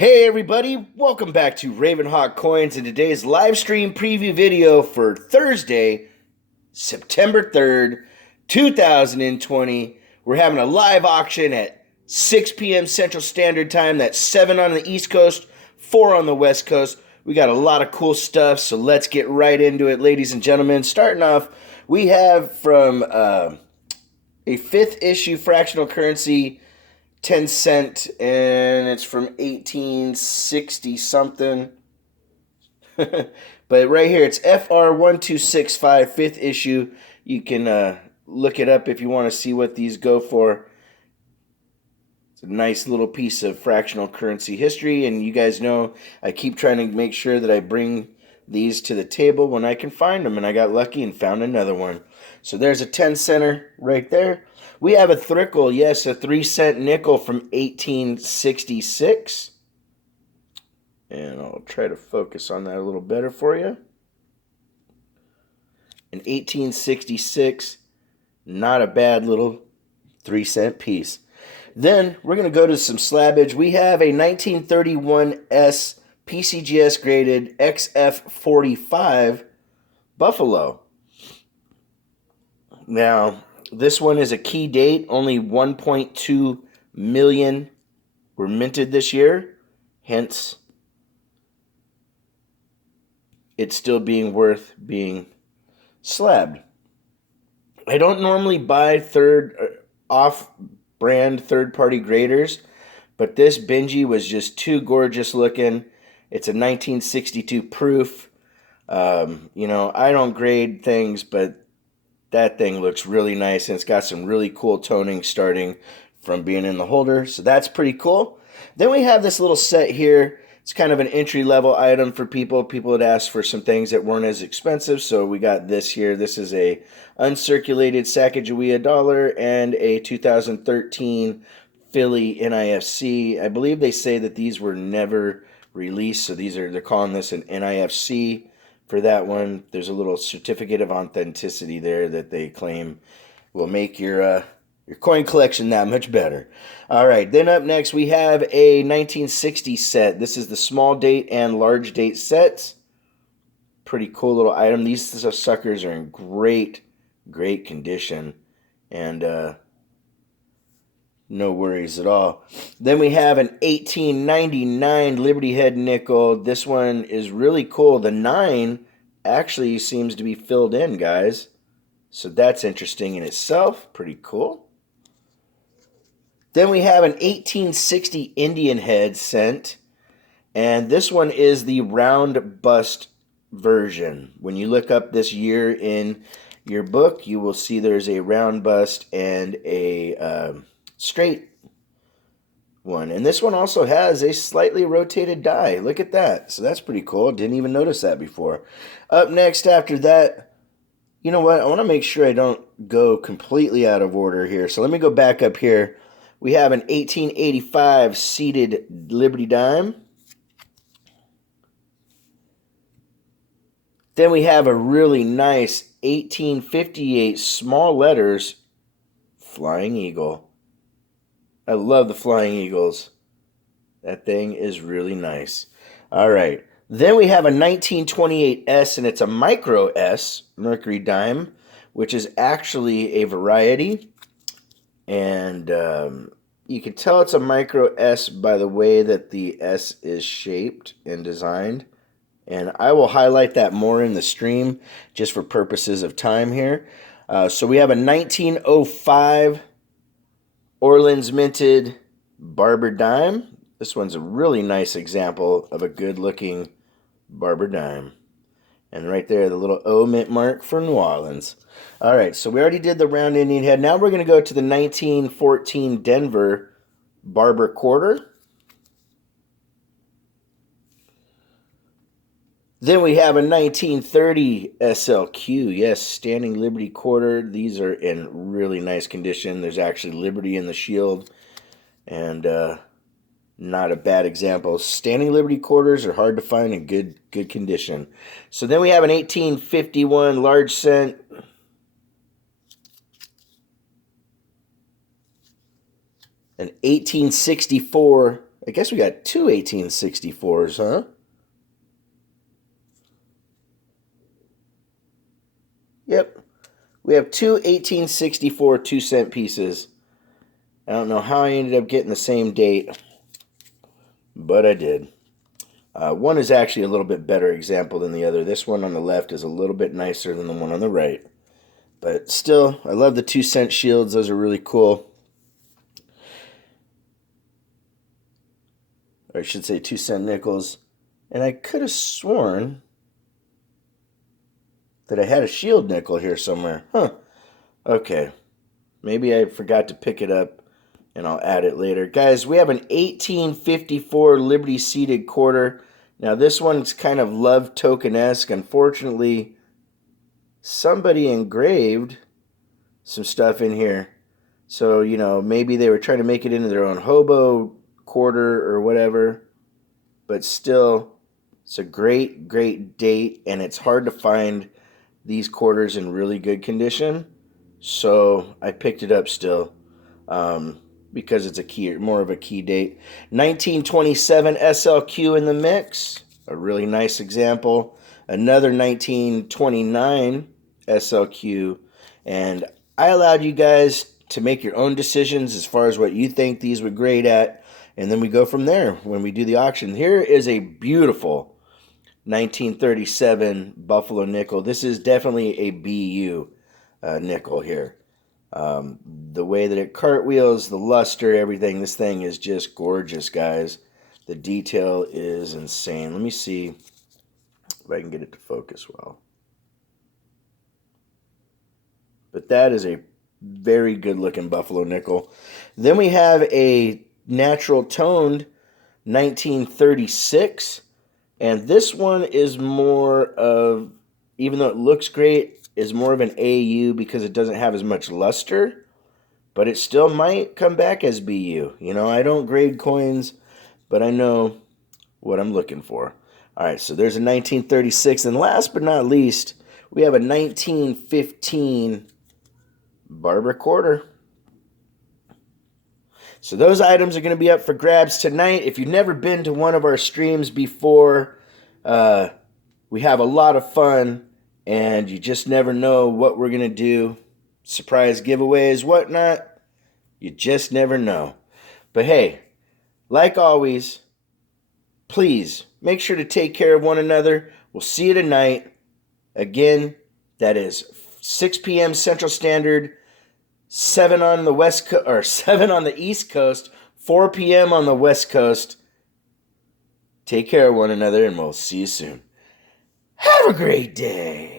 Hey everybody, welcome back to RavenHawk Coins and today's live stream preview video for Thursday, September 3rd, 2020. We're having a live auction at 6 p.m. Central Standard Time. That's 7 on the East Coast, 4 on the West Coast. We got a lot of cool stuff, so let's get right into it, ladies and gentlemen. Starting off, we have from a 5th issue fractional currency 10 cent, and it's from 1860 something. But right here, it's FR1265, 5th issue. You can look it up if you want to see what these go for. It's a nice little piece of fractional currency history, and you guys know I keep trying to make sure that I bring these to the table when I can find them, and I got lucky and found another one. So there's a 10-center right there. We have a thrickle, yes, a 3-cent nickel from 1866. And I'll try to focus on that a little better for you. In 1866, not a bad little 3-cent piece. Then we're going to go to some slabbage. We have a 1931S PCGS graded XF45 Buffalo. Now, this one is a key date. Only 1.2 million were minted this year. Hence, it's still being worth being slabbed. I don't normally buy off-brand third-party graders, but this Benji was just too gorgeous looking. It's a 1962 proof. I don't grade things, but that thing looks really nice, and it's got some really cool toning starting from being in the holder, so that's pretty cool. Then we have this little set here. It's kind of an entry-level item for people. People had asked for some things that weren't as expensive, so we got this here. This is a uncirculated Sacagawea dollar and a 2013 Philly NIFC. I believe they say that these were never released, so they're calling this an NIFC. For that one, there's a little certificate of authenticity there that they claim will make your coin collection that much better. All right, then up next we have a 1960 set. This is the small date and large date sets. Pretty cool little item. These suckers are in great condition, and no worries at all. Then we have an 1899 Liberty Head nickel. This one is really cool. The 9 actually seems to be filled in, guys. So that's interesting in itself. Pretty cool. Then we have an 1860 Indian Head cent. And this one is the round bust version. When you look up this year in your book, you will see there's a round bust and a straight one. And this one also has a slightly rotated die. Look at that. So that's pretty cool. Didn't even notice that before. Up next after that, you know what? I want to make sure I don't go completely out of order here. So let me go back up here. We have an 1885 seated Liberty Dime. Then we have a really nice 1858 small letters Flying Eagle. I love the Flying Eagles. That thing is really nice. All right. Then we have a 1928S, and it's a micro S, Mercury Dime, which is actually a variety. And you can tell it's a micro S by the way that the S is shaped and designed. And I will highlight that more in the stream just for purposes of time here. So we have a 1905 Orleans minted Barber Dime. This one's a really nice example of a good-looking Barber Dime. And right there, the little O mint mark for New Orleans. All right, so we already did the round Indian head. Now we're going to go to the 1914 Denver Barber Quarter. Then we have a 1930 SLQ. Yes, Standing Liberty Quarter. These are in really nice condition. There's actually Liberty in the shield. And not a bad example. Standing Liberty Quarters are hard to find in good condition. So then we have an 1851 large cent. An 1864 I guess we got two 1864s, huh? Yep. We have two 1864 2-cent pieces. I don't know how I ended up getting the same date, but I did. One is actually a little bit better example than the other. This one on the left is a little bit nicer than the one on the right. But still, I love the 2-cent shields. Those are really cool. Or I should say 2-cent nickels. And I could have sworn that I had a shield nickel here somewhere. Huh. Okay. Maybe I forgot to pick it up, and I'll add it later. Guys, we have an 1854 Liberty seated quarter. Now, this one's kind of love token-esque. Unfortunately, somebody engraved some stuff in here. So, you know, maybe they were trying to make it into their own hobo quarter or whatever. But still, it's a great, great date, and it's hard to find these quarters in really good condition. So I picked it up still because it's a key, more of a key date. 1927 SLQ in the mix, a really nice example. Another 1929 SLQ, and I allowed you guys to make your own decisions as far as what you think these would grade at, and then we go from there when we do the auction. Here is a beautiful 1937 Buffalo nickel. This is definitely a BU nickel here. The way that it cartwheels, the luster, everything, this thing is just gorgeous, guys. The detail is insane. Let me see if I can get it to focus well. But that is a very good looking Buffalo nickel. Then we have a natural toned 1936, and this one is more of, even though it looks great, is more of an AU because it doesn't have as much luster, but it still might come back as BU. You know, I don't grade coins, but I know what I'm looking for. All right, so there's a 1936, and last but not least, we have a 1915 Barber Quarter. So those items are going to be up for grabs tonight. If you've never been to one of our streams before, we have a lot of fun, and you just never know what we're going to do. Surprise giveaways, whatnot. You just never know. But hey, like always, please make sure to take care of one another. We'll see you tonight. Again, that is 6 p.m. Central Standard, 7 on the West Coast, or 7 on the East Coast, 4 p.m. on the West Coast. Take care of one another, and we'll see you soon. Have a great day.